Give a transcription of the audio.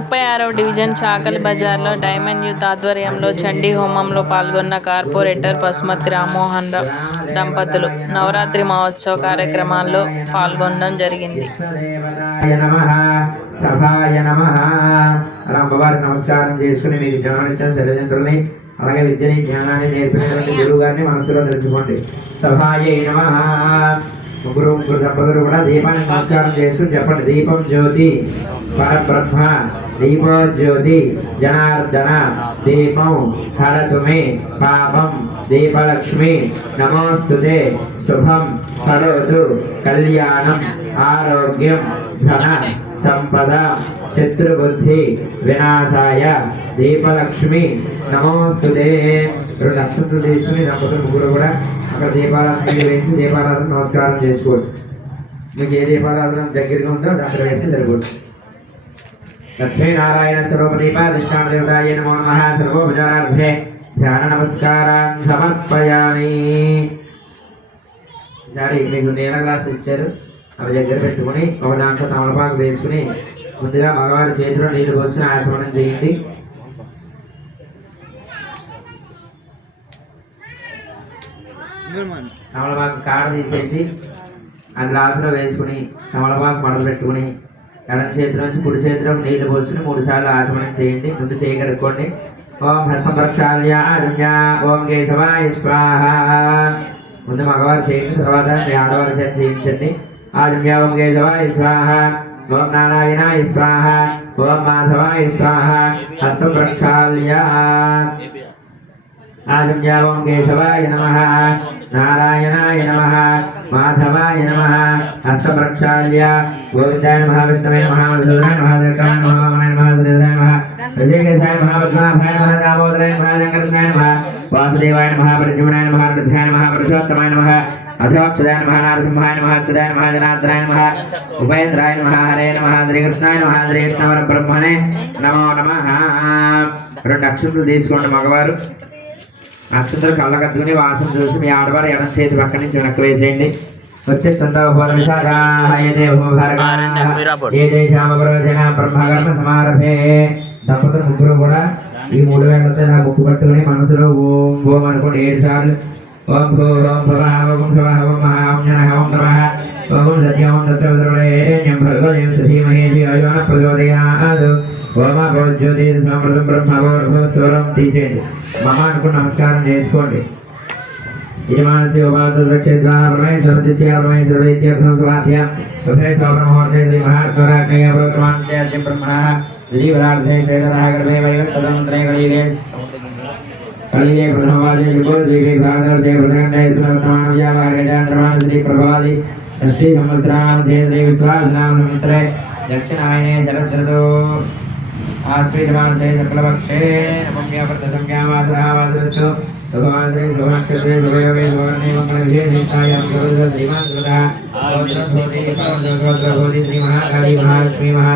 36వ division చాకలి బజార్లో diamond youth ఆధ్వర్యంలో చండీ హోమంలో పాల్గొన్న కార్పొరేటర్ పసుమర్తి రామ్మోహన్ రావు దంపతులు నవరాత్రి మహోత్సవ కార్యక్రమాల్లో పాల్గొనడం జరిగింది. నమస్కారం చేసుకుని మీకు జన్మనిచ్చిన తల్లిదండ్రుల్ని అలాగే విద్యని జ్ఞానాన్ని నేర్పినటువంటి గురువు గారిని మనసులో తెలుసుకోండి. సభాయై నమః. ముగ్గురు దంపతులు కూడా దీపాన్ని నమస్కారం చేసుకుని చెప్పండి. దీపం జ్యోతి పరబ్రహ్మ దీపో జ్యోతి జనార్దన దీపం హరతు మే పాపం దీపలక్ష్మి నమోస్తుతే శుభం కరోతు కళ్యాణం ఆరోగ్యం ధన సంపద శత్రుబుద్ధి వినాశాయ దీపలక్ష్మి నమోస్తుతే. 2 నక్షత్రాలు తీసుకుని దంపతులు ముగ్గురు కూడా అక్కడ దీపారాధన వేసి దీపారాధన నమస్కారం చేసుకోవచ్చు. మీకు ఏ దీపారాధన దగ్గరగా ఉందో అక్కడ వేసి జరగవచ్చు. లక్ష్మీనారాయణ స్వరూప దీపాధిష్టాన దేవతాయ నమో నమః. సర్వోపచారార్థే ధ్యాన నమస్కారాన్ని సమర్పయామి. మీకు నీల గ్లాసు ఇచ్చారు, అవి దగ్గర పెట్టుకుని ఒక దాంట్లో తమలపాకు వేసుకుని ముందుగా మగవారి చేతిలో నీళ్లు పోసుకుని ఆచమనం చేయండి. తమలపాకు కాడ తీసేసి ఆ గ్లాసులో వేసుకుని తమలపాకు మడత పెట్టుకుని ఎడం చేతిలో నుంచి కుడి చేతిలో నీళ్లు పోసుకుని 3 సార్లు ఆచమనం చేయండి. ముందు చేయగలుక్కోండి. ఓం భస్మ ప్రక్షాళ్య ఓం కేశవాయ స్వాహ. ముందు మగవారు చేయండి, తర్వాత మీ ఆడవారి చేత చేయించండి. ఆజమ్య ఓం కేశవాయ స్వాహ. ఓం నారాయణాయ స్వాహ. ఓం మాధవాయ స్వాహ. హస్త ప్రక్షాళ్య. ఆజమ్య ఓం కేశవాయ నమః. నారాయణాయ నమః. మాధవాయ నమః. హస్త ప్రక్షాళ్య. గోవిందాయ నమః. విష్ణవే నమః. మధుసూదనాయ నమః. దీర్ఘాయ నమః. వామనాయ నమః. శ్రీధరాయ నమః. ఋషికేశాయ నమః. పద్మనాభాయ నమః. దామోదరాయ నమః. వెంకటేశాయ నమః. వాసుదేవాయ నమః. ప్రద్యుమ్నాయ నమః. రుద్రాయ నమః. పురుషోత్తమాయ నమః. అధోక్షదాయ నమః. నారసింహాయ నమః. అచ్యుతాయ నమః. జనార్దనాయ నమః. ఉపేంద్రాయ నమః. హరే నమః. శ్రీకృష్ణాయ నమః. శ్రీకృష్ణ బ్రహ్మణే నమో నమః. 2 నక్షత్రాలు తీసుకోండి మగవారు. నక్షత్రం కళ్ళకద్దుకుని వాసన చూసి మీ ఆడవారు ఎడం చేతి పక్క నుంచి వెనక్కి వేసేయండి. దంపతులు ముగ్గురు కూడా ఈ 3 వేళ్లతో నా ముక్కు పట్టుకుని మనసులో ఓం ఓం అనుకోండి 7 సార్లు. ఓం భూ ఓం భవ ఓం శవ ఓం మహా ఓం జన ఓం నమః. ఓం సత్యం ఓం దత్తం భగవదేవ శ్రీమహే ధియోన ప్రచోదయాత్. ఓం జ్యోతి సమృతం బ్రహ్మ స్వరం తీసేయండి. మమ అనుకుని నమస్కారం చేసుకోండి. యజమానసి ఉపాధ్యక్షేత్రమై సమితిశ్యామై దుర్వైద్యర్థం స్వాధ్య సుభే శోభనమూర్తే శ్రీ మహాత్మరాజ్ఞయ ప్రవర్తమానస్యాద్యం బ్రహ్మణః శ్రీవరార్థే శ్రీధరः గర్భే వయః సదమంత్రే కలిగే కలిగే బ్రహ్మవాదే యుగోద్వీపే భారతదేశే ప్రదండే వర్తమానవ్యావాగజాంధ్రమాన శ్రీ ప్రభాది షష్ఠీ సంవత్సరాంతే శ్రీ విశ్వాసనామ సంవత్సరే దక్షిణాయనే శరదృతో ఆశ్వీజమాసే శుక్లపక్షే నవమ్యావర్త సంఖ్యావాసరావాదృష్టో భగవాన్ శ్రీ సునక్షత్రే సుభయోగే సువర్ణే మంగళ విశేషితాయాం శ్రీమాన్ శ్రీ మహాకాళీ మహాలక్ష్మీ మహా